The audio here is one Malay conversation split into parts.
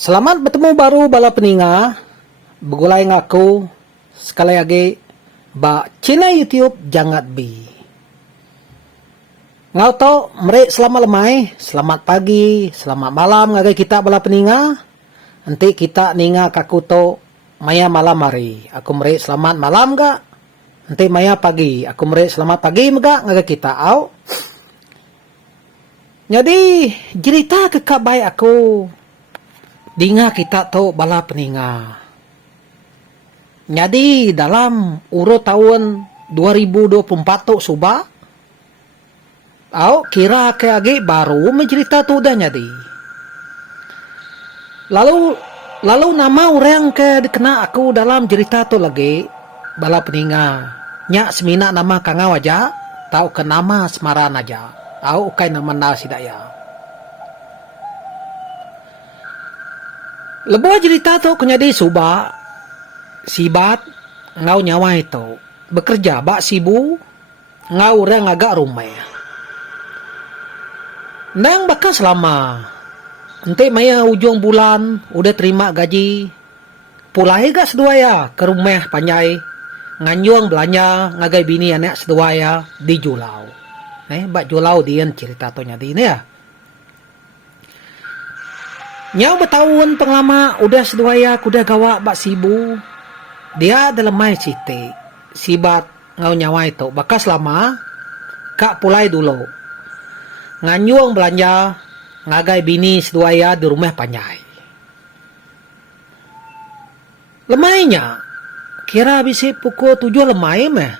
Selamat bertemu baru bala peninga. Begulai ngaku sekali lagi ba channel YouTube Jangat Bi. Ngau to merek selamat lemai, selamat pagi, selamat malam ngagai kita bala peninga. Nanti kita ninga kaku to maya malam hari. Aku merek selamat malam ga? Nanti maya pagi. Aku merek selamat pagi mega ngagai kita au. Jadi cerita ke kabai aku. Dinga kita to bala peninga. Jadi dalam urut tahun 2024 tu suba, au kira ke agi baru mencerita tu dah jadi. Lalu nama orang ke dikena aku dalam cerita tu lagi bala peninga. Nya semina nama kangau aja, tau ke nama semaran aja. Au ukai nama nasi daya. Lebuh cerita tu kenyadi suba, sibat ngau nyawa itu bekerja bak sibu ngau orang agak rumah. Nang bakal selama nanti maya ujung bulan udah terima gaji pulai gak seduaya ke rumah panjai nganjuang belanja ngagai bini anak seduaya di Julau. Bak Julau dian cerita tu nyadi ini ya. Nyau bertahun penglama udah seduaya kuda gawa bak sibu. Dia dalam mai citi. Sibat ngau nyawa itu. Bakas lama kak pulai dulu. Nganyuang belanja ngagai bini seduaya di rumah panjai. Lemainya kira bisi pukul 7 lemai meh.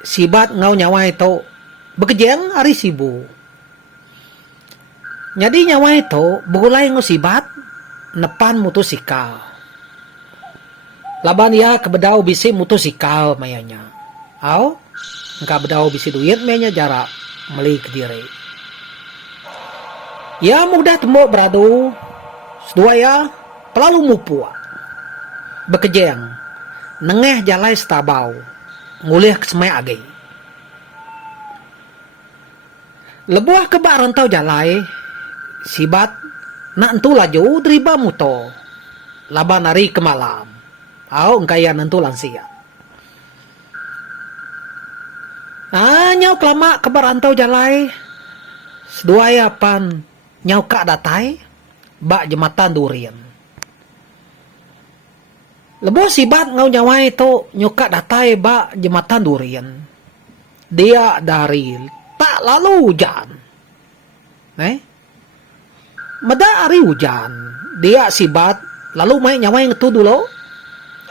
Sibat ngau nyawa itu bekejeng hari sibu. Jadi nyawa itu begulai ngosibat nepan motosikal. Laban ya kebedau bisi motosikal mayanya. Au, engka bedau bisi duit mayanya jarak meli ke diri. Ya mudah tembok beradu. Sedua ya pelalu mupua. Bekejeng. Nengeh jalai setabau. Ngulih ke semai agi. Lebuah kebak rantau jalai. Sibat nak entu laju driba muto. Laban hari ke malam. Au engkaya nentu lansia. Nyau kelama kebar antau jalai. Seduaya pan nyau kak datai. Bak jematan durian. Lebo sibat ngau nyawai itu nyukak datai bak jematan durian. Dia dari tak lalu hujan. Meda hari hujan. Dia sibat lalu main nyawai ngetu dulu.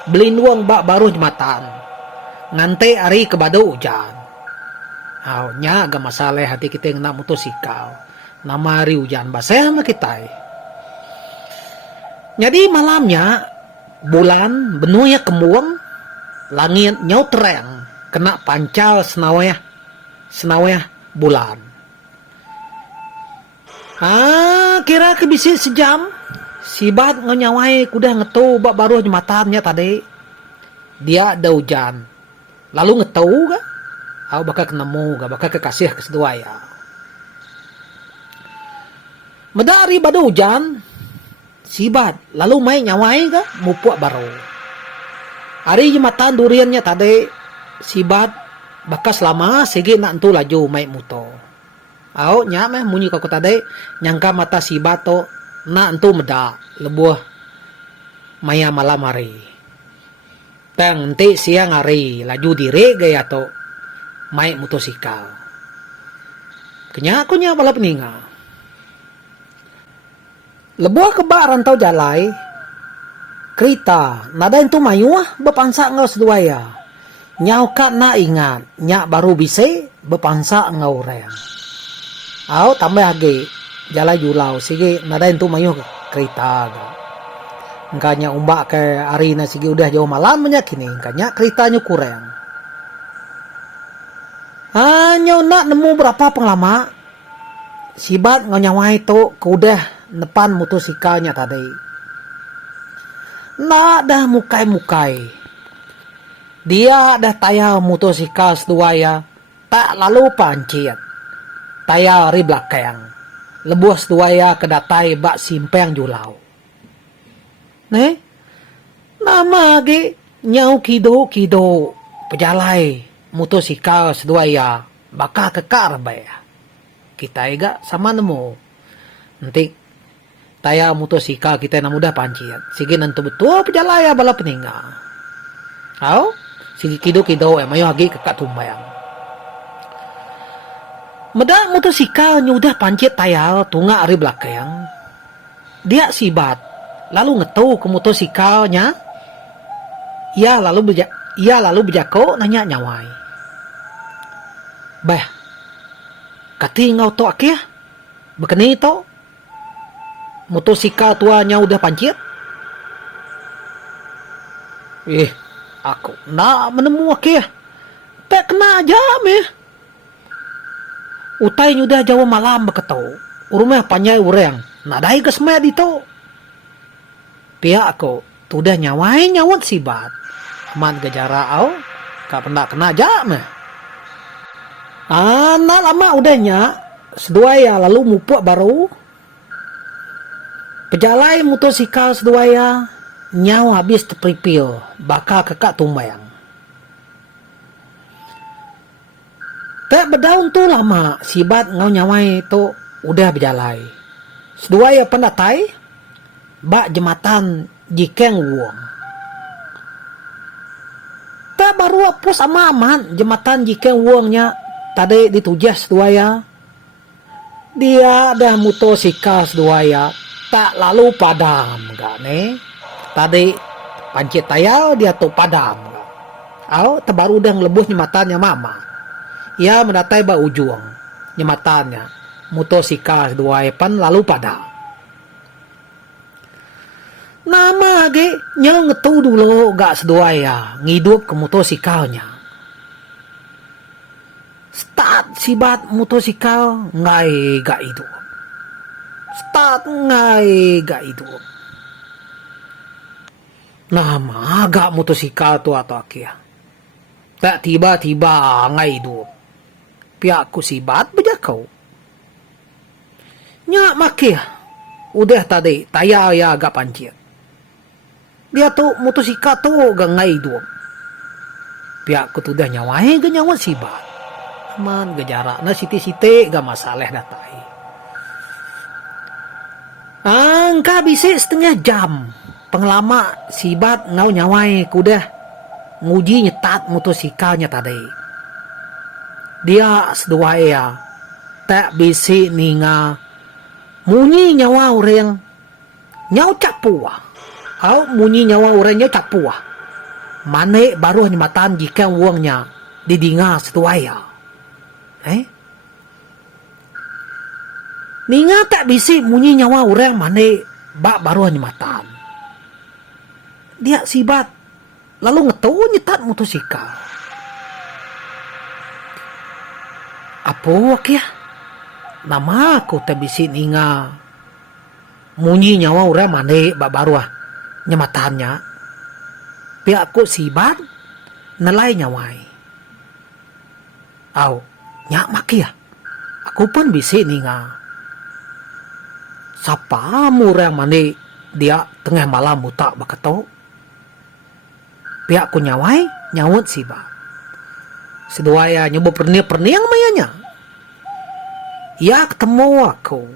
Beli nuang bak baru jematan. Ngante hari kebadu hujan. Nya agak masalah hati kita yang nak motosikal. Nama hari hujan basah sama kita. Jadi malamnya bulan benuhnya kemuang. Langit nyau terang. Kena pancal senawaya bulan. Kira kebisi sejam. Sibat nganyawai kuda ngetu bak baru jematannya tadi. Dia ada hujan. Lalu ngetu ga? Au bakal kenemu ga? Bakal kekasih kesedua ya. Medari badu hujan. Sibat. Lalu main nyawai ga? Mupuak baru. Hari jematan duriannya tadi. Sibat. Bakas lama segi nak entu laju main muto. Au nyameh munyi kau tadi nyangka mata si bato na entu meda lebuh maya malam hari. Tang nanti siang hari laju diri gaya to mai motosikal. Kenya aku nya bala peninga. Lebuh kebak rantau jalai kereta nada entu mayuah bepansa ngau seduaya. Nyau kak na ingat nyak baru bise bepansa ngau reng. Au tambah lagi jalan Julau sige nada itu mayuh kereta ga. Engkanya umbak ke hari na sige udah jauh malam nya kini engkanya keretanya kurang. Nyau nak nemu berapa penglama. Sibat nganyawai itu ke udah nepan motosikalnya tadi. Nak dah mukai-mukai. Dia dah tayar motosikal seduaya tak lalu pancit. Tayar ri belakang. Lebuh seduaya kedatai bak simpang Julau. Ne, nama ge nyau kido pejalai motosikal seduaya baka kekar bay. Kita ega sama nemu. Nanti taya motosikal kita na mudah panciat. Sige nanto betul pejalaya bala peninggal. Au, sige kido mayo hagi kakak tumbayang. Meda motosikal nyudah pancit tayal tunga ari belakang. Dia sibat, lalu ngetau ke motosikalnya. Ia lalu bejako nanya nyawai. Bah, kati ngau to akia? Bekeni to? Motosikal tuanya udah pancit? Aku nak menemu akia. Tak kena aja meh. Utai nyudah Jawa malam beketau. Urumeh panjai ureng. Nadai kesmed itu. Pihak aku tudah nyawai nyawat sibat. Man gejara au. Kak pernah kena aja meh. Anak lama udahnya. Seduaya lalu mupuk baru. Pejalai motosikal seduaya. Nyawa habis terpripil. Bakal kekak tumbayang. Tak berdaun tu lama, sibat ngau nyawai tu udah berjalai. Seduaya pendatai, bak jematan jikeng wong. Tak baru apa sama aman jematan jikeng wongnya tadi ditujas seduaya. Dia dah motosikal seduaya, tak lalu padam gak ne. Tadi pancit tayal dia tu padam. Au terbaru dah ngelebuh jematannya mama. Ia mendatai ba ujung nyematannya motosikal dua epan lalu pada nama ge nyau ngetu dulu gak seduaya ngidup ke motosikalnya. Start sibat motosikal ngai gak hidup. Start ngai gak hidup. Nama agak motosikal tu atau akia. Tak tiba-tiba ngai hidup. Pihakku sibat bejakau. Nyak makih. Udah tadi taya ya agak pancit. Dia tu motosikal tu gangai hidup. Pihakku tu dah nyawai ke nyawa sibat. Man gejarak na siti-siti gak masalah datai. Angka bisik setengah jam. Pengelama sibat ngau nyawai kudah nguji nyetat motosikalnya tadi. Dia seduaya tak bisi ninga munyi nyawa orang nyau capua au munyi nyawa orang nyau capua mane baru nyematan jika uangnya didinga seduaya ninga tak bisi munyi nyawa orang mane bak baru nyematan dia sibat lalu ngetau nyetat motosikal. Apa kia? Nama aku tabisi ninga munyi nyawa orang mane baru nyematannya. Pihak aku sibat nelai nyawai. Au nyak makia. Aku pun bisi ninga. Sapa orang mane dia tengah malam buta bakato. Pihak aku nyawai nyawut sibat. Seduaya nyoba perniang mayanya. Ya ketemu aku.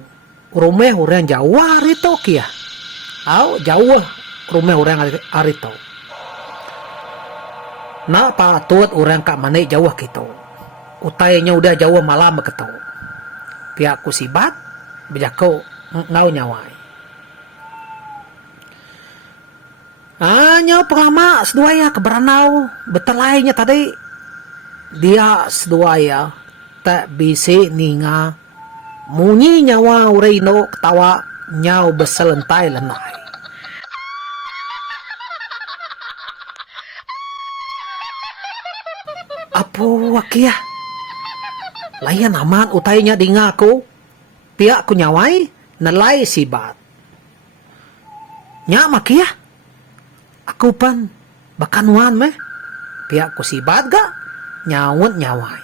Rumah orang Jawa arito kia. Au Jawa rumah orang arito. Na patut orang kak mana Jawa gitu. Utainya udah Jawa malam begitu. Pihakku sibat bejakau ngau nyawai. Nyawa penglama seduaya keberanau betelainya tadi. Dia seduaya tak bisi ninga munyi nyawa ureino ketawa nyau beselentai lenai. Apa wakia? Layan aman utainya dinga aku. Pihak ku nyawai nelai sibat. Nyak makia? Aku pan bakanuan meh. Pihak ku sibat gak? Nyawut nyawai.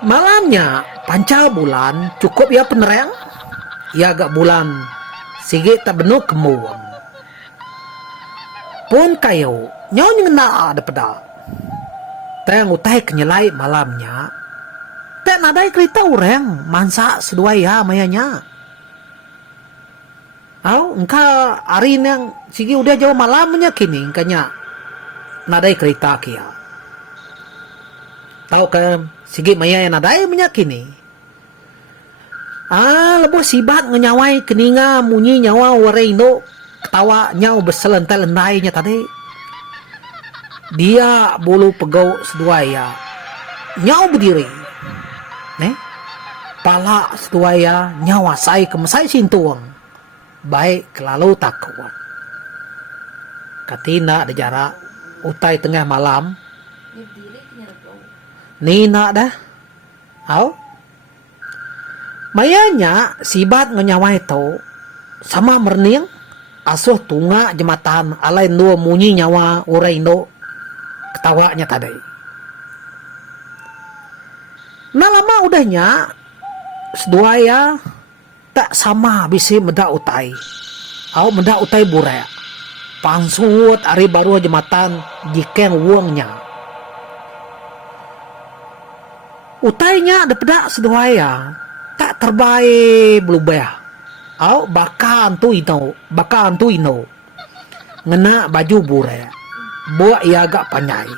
Malamnya panca bulan cukup ya penerang. Ya agak bulan sige ta benuh kemuang. Pun kayo, nyaw ngena ada pada. Teng utai kenyalai malamnya. Teng nadai kereta urang, mansa seduaya mayanya. Engka hari yang sige udah jauh malamnya kini, engkanya nadai kereta kia. Tahu kan, sige maya yang nadai minyak kini. Lepas sibat ngenyawai keninga munyi nyawa wareino ketawa nyau berselentai-lentainya tadi. Dia bulu pegau seduaya. Nyau berdiri. Pala seduaya nyawa sai kemesai sintuang. Baik kelalu takut. Katina ada jarak utai tengah malam. Nina dah. Mayanya sibat ngenyawa itu sama merning asuh tunga jematan alai no munyi nyawa urai no ketawanya tadi. Nah lama udahnya seduaya tak sama bisi meda utai. Meda utai burak. Pangsut ari baru jematan jikeng uangnya. Utainya ada pedak seduaya. Tak terbaik belubah. Baka antu ino. Ngena baju burak. Buat ia agak panyai.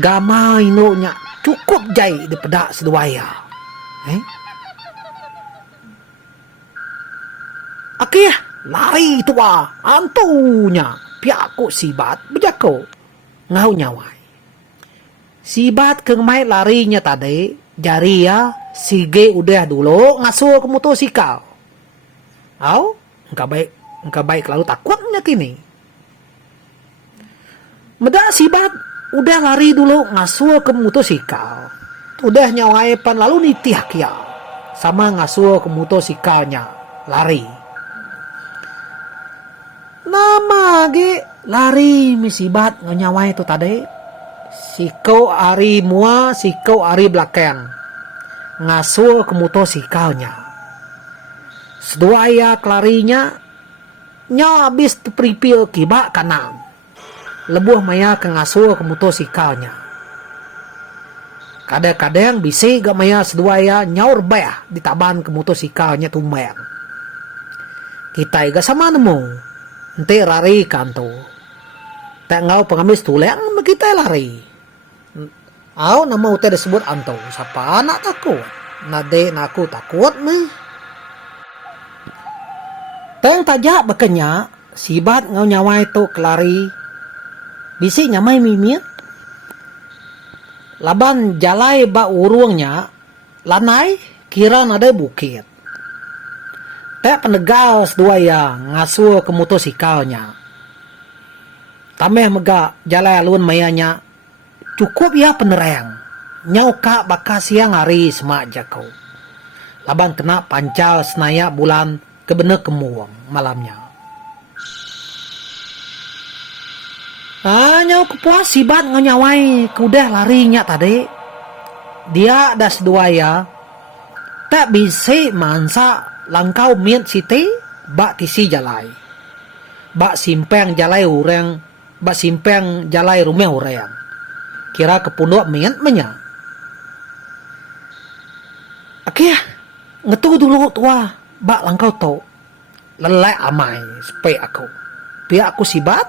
Gama ino nya cukup jai di pedak seduaya. Akhirnya lari tua antunya piaku sibat bejako ngau nyawai. Sibat kemai larinya tadi jari ya sige udah dulu ngasuh ke motosikal. Engka baik lalu takutnya kini. Meda sibat udah lari dulu ngasuh ke motosikal. Udah nyawai pan lalu nitiak ya sama ngasuh ke motosikalnya lari. Nama ge lari misibat nganyawai itu tadi. Sikau ari mua, sikau ari belakang. Ngasuh ke motosikalnya. Seduaya kelarinya nya habis terpripil kibak kanan. Lebuh maya ke ngasuh ke motosikalnya. Kadang-kadang bisi gak maya seduaya nyaur bayah di taban ke motosikalnya tumbang. Kita iga sama nemu. Nanti lari kanto. Tak ngau pengamis tulang kita lari. Nama utai disebut anto. Siapa anak takut? Nade naku takut meh. Teng tajak bekenya. Sibat ngau nyawa itu kelari. Bisi nyamai mimit. Laban jalai ba urungnya. Lanai kira nade bukit. Tak penegal seduaya ngasuh ke motosikalnya. Tameh mega jalai alun mayanya. Cukup ya penerang. Nyau kak baka siang hari semak jakau. Laban kena pancal senaya bulan kebene kemuang malamnya. Nyau kepuas sibat nganyawai kudah larinya tadi. Dia ada seduaya. Tak bisa mansa langkau miet siti bak tisi jalai. Bak simpeng jalai urang, bak simpeng jalai rumah urang. Kira kepundok miet menya. Akhirnya ngetu dulu tua bak langkau to. Lelai amai supaya aku. Pihak aku sibat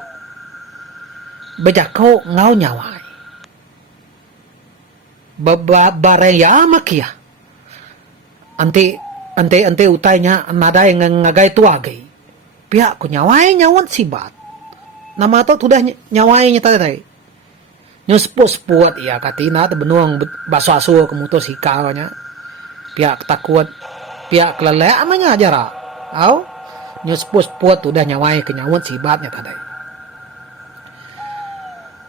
bejako ngau nyawai. Baraya makia. Ante utainya nada yang ngagai tuagai. Pihak ku nyawai nyawan sibat. Nama to sudah nyawainya tadi. Nyusput-sput ya katina benuang baso asu ke motosikalnya. Pihak takut, pihak kelelek amanya jara. Nyusput-sput udah nyawai ke nyawan sibatnya tadi.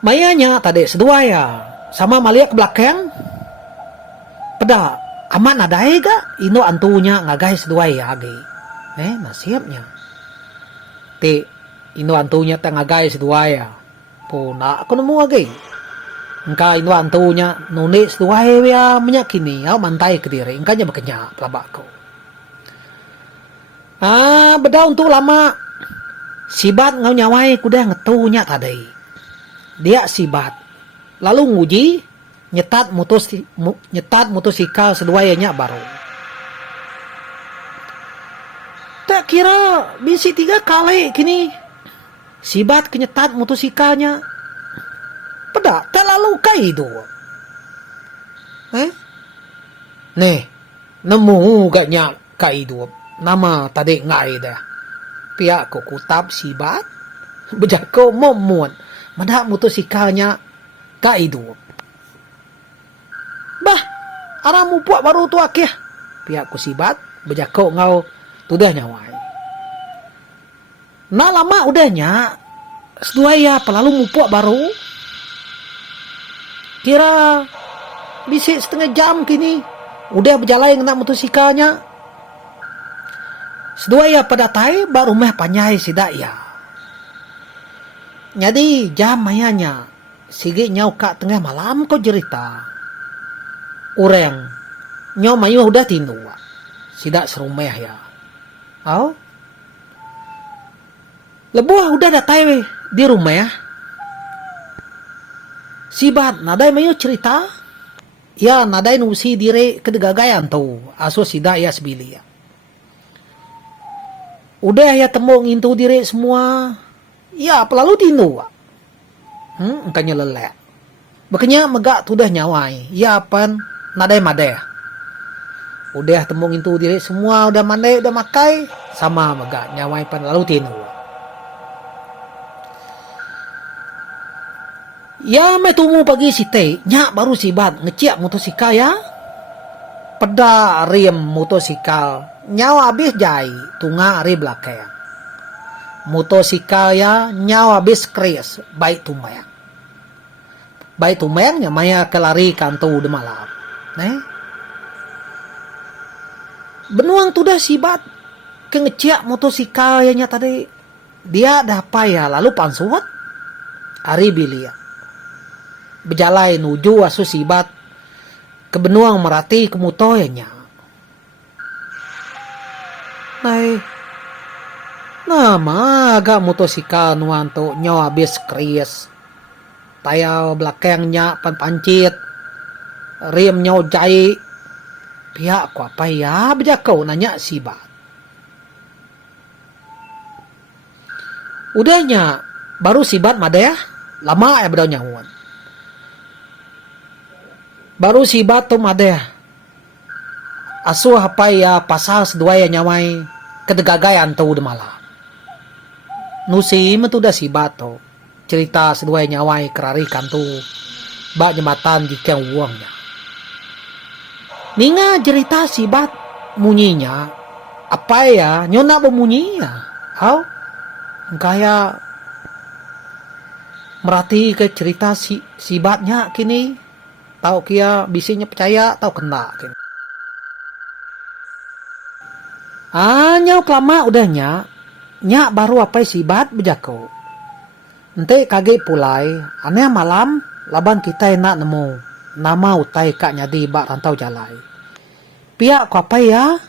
Mayanya tadi seduaya sama malia ke belakang. Peda aman ada ga ino antunya ngagai seduaya agi. Nasibnya. Ti ino antunya ta ngagai seduaya. Puna aku nemu agi. Engka ino antunya nuni seduaya ya menyakini mantai ke diri. Engkanya bekenya pelabakku. Beda untuk lama. Sibat ngau nyawai kuda ngetunya tadi. Dia sibat. Lalu nguji nyetat motosikal seduayanya baru. Tak kira bisi 3 kali kini. Sibat kenyetat motosikalnya. Pedak tak lalu kai itu. Nih, nemu gaknya kai itu. Nama tadi ngai dah. Pihak ko kutap sibat. Bejako momon. Madak motosikalnya kai itu. Bah, aramu puak baru tu akhir. Pihak ko sibat. Bejako ngau tudah nyawai. Nah lama udahnya. Seduaya pelalu mupuak baru. Kira bisa setengah jam kini. Udah berjalan dengan motosikalnya. Seduaya pada tai baru meh panyai sidak ya. Jadi jam mayanya. Sige nyau kak tengah malam kau cerita. Ureng. Nyau mayu udah tindu. Sidak serumeh ya. Lebuah udah datai di rumah ya. Sibat nadai mayu cerita. Ya nadai nusi dire kedegagayan tu. Aso sidak ya sebili ya. Udah ya tembong intu dire semua. Ya pelalu tindu. Engkanya lelek. Makanya megak tu dah nyawai. Ya pan nadai madai. Udah tembong intu dire semua. Udah mandai udah makai. Sama megak nyawai pan lalu tindu. Ya metumu pagi site, nyak baru sibat ngeciak motosikal ya. Peda rem motosikal, nyawa habis jai, tunga ari belakang. Motosikal ya nyawa habis kres, baik tumayang. Baik tumayang maya kelari kantu de malam. Benuang tu dah sibat ke ngeciak motosikal ya tadi. Dia dah apa ya lalu pansuat. Ari bilia. Berjalan nuju asu sibat ke benuang merati kemutoyanya. Nama agak motosikal nuanto nyawa habis kris. Tayau belakangnya pan pancit. Rem nyawa jai. Pihak ku apa ya bejakau nanya sibat. Udahnya baru sibat madeh lama ya bedau nyawan. Baru si batu madeh. Asuh apa ya pasal seduaya nyawai kedegagayan tu de malam. Nusi metu dah si batu. Cerita seduaya nyawai kerari kantu. Bak jembatan jikang uangnya. Ninga cerita si bat munyinya. Apa ya nyona bemunyi ya. Kaya merhati ke cerita si batnya kini. Tahu kia bisinya percaya, tahu kena. Nyau kelama udahnya. Nyak baru apa sibat bejako. Nanti kage pulai. Aneh malam, laban kita enak nemu. Nama utai kak nyadi bak rantau jalai. Pihak ku apa ya?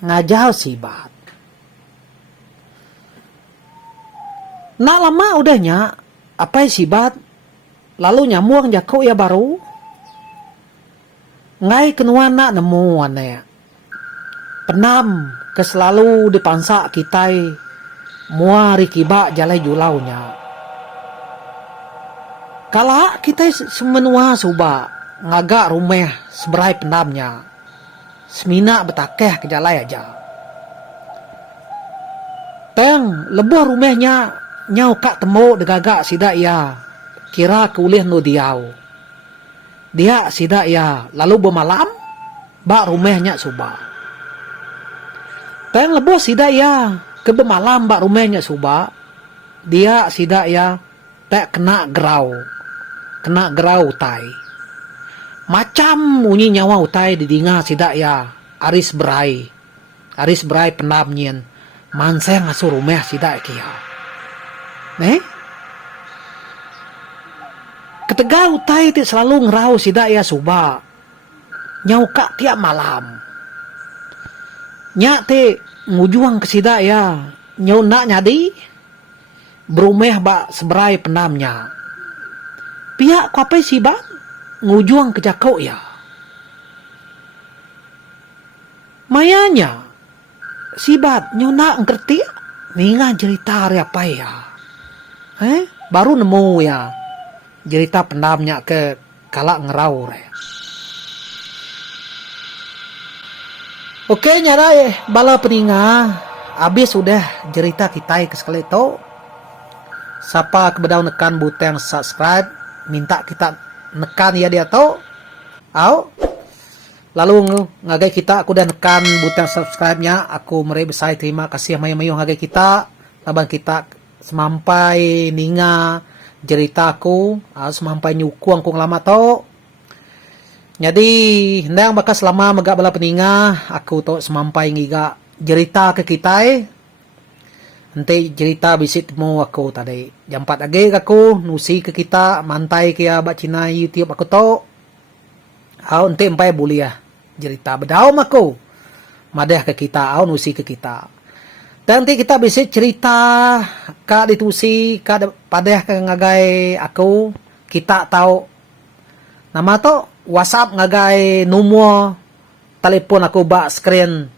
Ngajau sibat. Nak lama udahnya. Apa sibat? Lalu nyamuang jako ya baru. Ngai kenuan nak nemu aneh. Penam ke selalu dipangsak kita mua rikibak jalai julaunya. Kala kita semenua suba ngagak rumah seberai penamnya. Semina betakeh ke jalai aja. Teng lebuh rumahnya nyau kak temu degagak sidak ya. Kira keulih no diau. Dia sidak ya, lalu bermalam, bak rumahnya suba. Teng lebuh sidak ya, ke bermalam bak rumahnya suba. Dia sidak ya, tak kena gerau utai. Macam bunyi nyawa utai didinga sidak ya, aris berai penamnyen, manseng asuh rumah sidak kia. Ketega utai ti selalu ngerau sidak ya suba. Nyau kak tiap malam. nya te ngujuang kesida ya nyau nak nyadi berumeh ba seberai penamnya pihak kape sibat ngujuang ke jakau ya mayanya sibat nyau nak ngerti ninga cerita apa ya baru nemu ya cerita pendamnya ke kalak ngerau re. Oke nyara bala peninga abis sudah cerita kita ke sekali itu siapa kebedaw nekan butang subscribe minta kita nekan ya dia tahu lalu ngagai kita aku udah nekan butang subscribe nya aku meri besar terima kasih mayu-mayu ngagai kita laban kita semampai ninga ceritaku semampai nyuku angkung lama to jadi hendang bakas lama megak bala peninga aku to semampai ngiga cerita ke kita nanti cerita bisit mo aku tadi jam 4 age aku nusi ke kita mantai kia bak Cina YouTube aku to nanti empai buliah cerita bedaum aku madah ke kita nusi ke kita dan nanti kita bisa cerita ka ditusi ka padah ke ngagai aku kita tahu nama to WhatsApp ngagai nomor telepon aku bak screen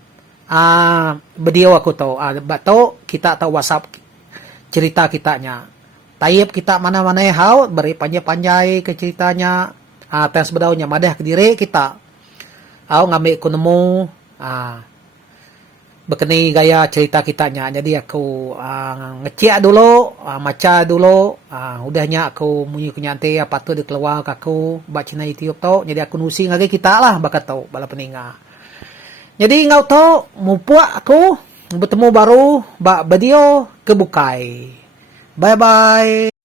video aku tahu bak to kita tahu WhatsApp cerita kitanya tayep kita mana-mana hau beri panjai-panjai ke ceritanya tens bedaunya madah ke diri kita ngambil ku nemu bekeni gaya cerita kitanya jadi aku ngecek dulu maca dulu udahnya aku munyi kenyante apa tu dikeluar aku bak Cina YouTube to jadi aku nusi ngage kita lah bakat tau bala peninga jadi ngau to mupuak aku bertemu baru bak video kebukai bye bye.